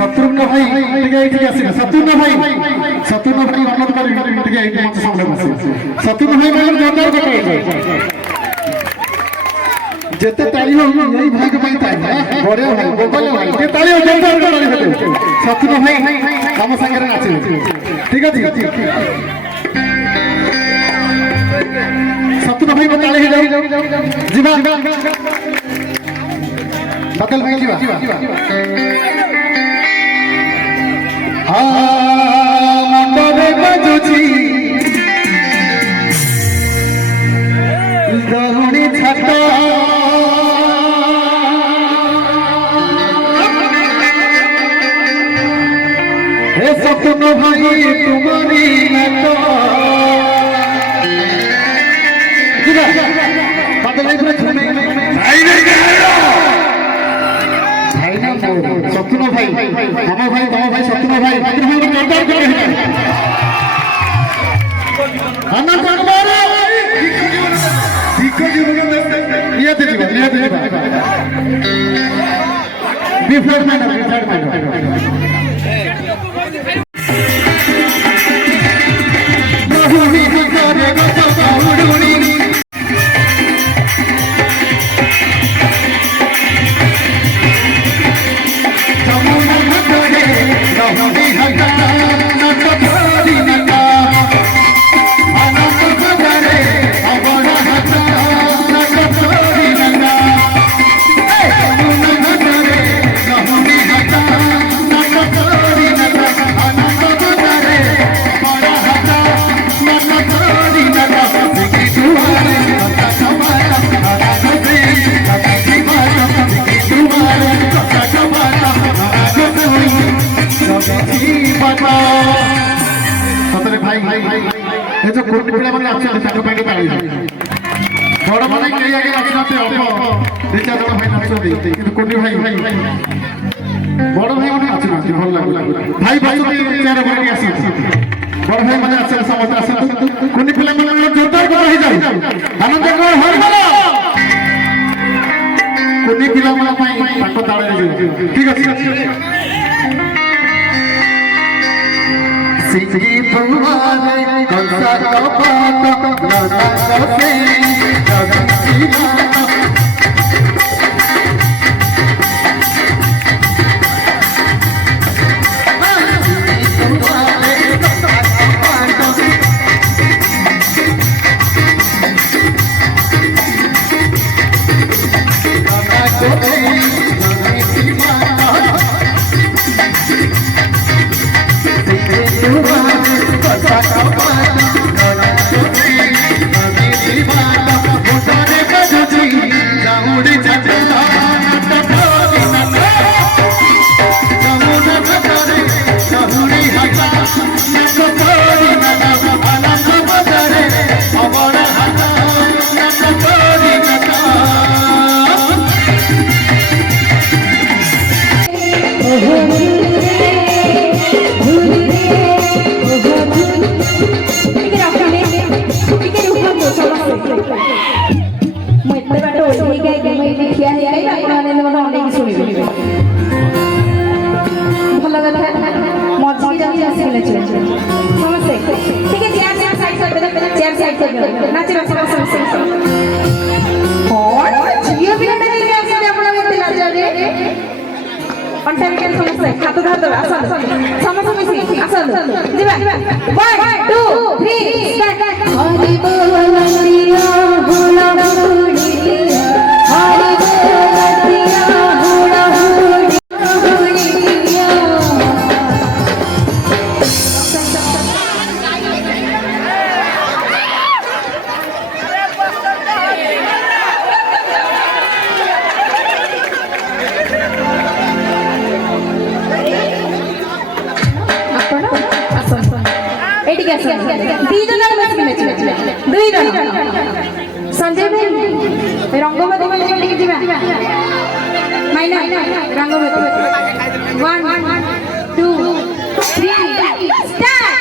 शत्रुघ्न भाई टिके आसिबे शत्रुघ्न भाई अनुरोध करी टिके एठी मंच सामने बसे शत्रुघ्न भाई मतलब जोरदार कटे जेते ताली हो यही भाई के भाई ताली बड़े भाई गोपाल भाई के ताली हो जोरदार कटे शत्रुघ्न भाई हम संगे नाचे ठीक है शत्रुघ्न भाई बताले हे जीवा बकल भाई जीवा मंडरे बजुची दरुणी छटा हे सपन भाई तुम्हारी नाता बदल भाई शत्रुघ्न भाई हम भाई शत्रुघ्न भाई जोरदार करे अन्ना करबारे ठीक जीवन नियत जीवन बिफोर मैन ये जो कोट पिला माने अच्छा ताको पैके ताली बड़ माने के आगे नाचते अल्प दे चार जण भाई नाचते किंतु कोटी भाई बड़ भाई माने नाचते भल लागला भाई बासुती चार भाई आसी बड़ भाई माने अच्छा समस्त आसी कोटी पिला माने जोरदार कर रही जाय आनंद कर हर मानो कोटी पिला माने भाई ताको ताळे ठीक আছে सिंगी फुवारे कंसा कपात लगा से जगती माता संजय भाई रंगवती माइना रंगवती 1 2 3 स्टार्ट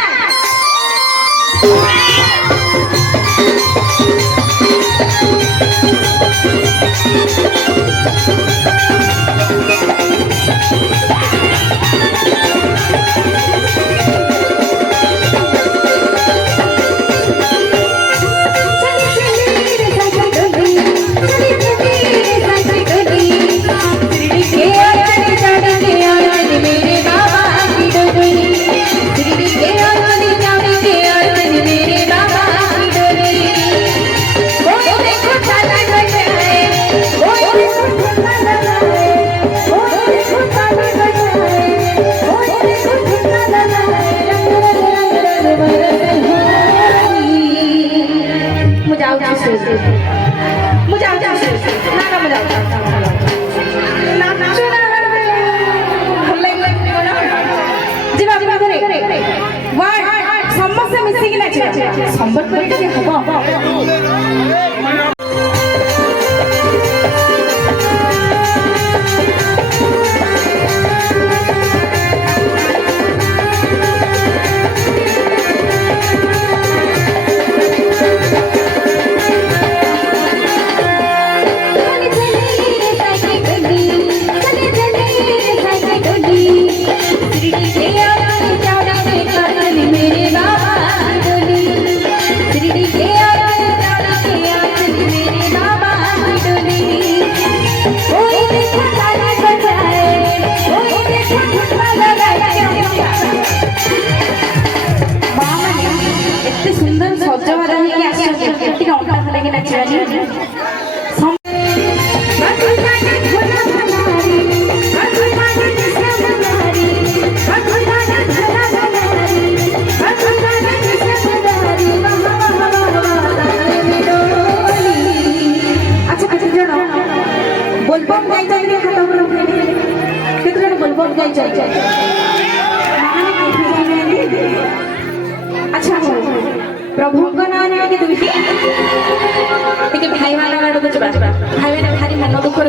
ସମ୍ବଲପୁରୀ ଟିକେ ହବ एते सुंदर सजवार ହେଇକି ଆସିଛନ୍ତି ଟିକେ ଅଣ୍ଟା ଖଣ୍ଡେ ନାଚିବାନି अच्छा कितने जण बोलबम गाई जाई खाता पर कितने जण बोलबम गाई जाई अच्छा हो प्रभु का नाम है दुईटी ठीक है भाई वाला आड़ को जबा भाई वाला भारी मन दुख कर